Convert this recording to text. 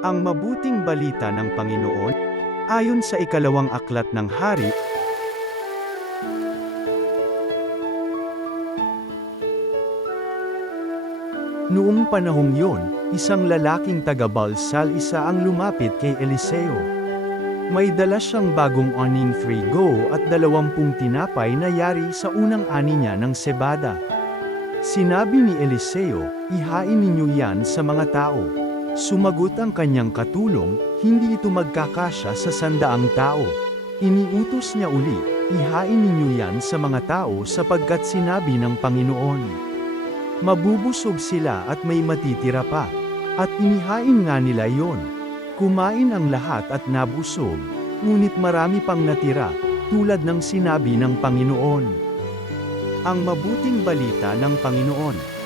Ang mabuting balita ng Panginoon, ayon sa ikalawang aklat ng Hari, noong panahong yon, isang lalaking taga-Balsal isa ang lumapit kay Eliseo. May dala siyang bagong aning frigo at 20 tinapay na yari sa unang ani niya ng sebada. Sinabi ni Eliseo, "Ihain ninyo yan sa mga tao." Sumagot ang kanyang katulong, "Hindi ito magkakasya sa 100 tao." Iniutos niya uli, "Ihain ninyo yan sa mga tao sapagkat sinabi ng Panginoon, mabubusog sila at may matitira pa." At inihain nga nila yon. Kumain ang lahat at nabusog, ngunit marami pang natira, tulad ng sinabi ng Panginoon. Ang mabuting balita ng Panginoon.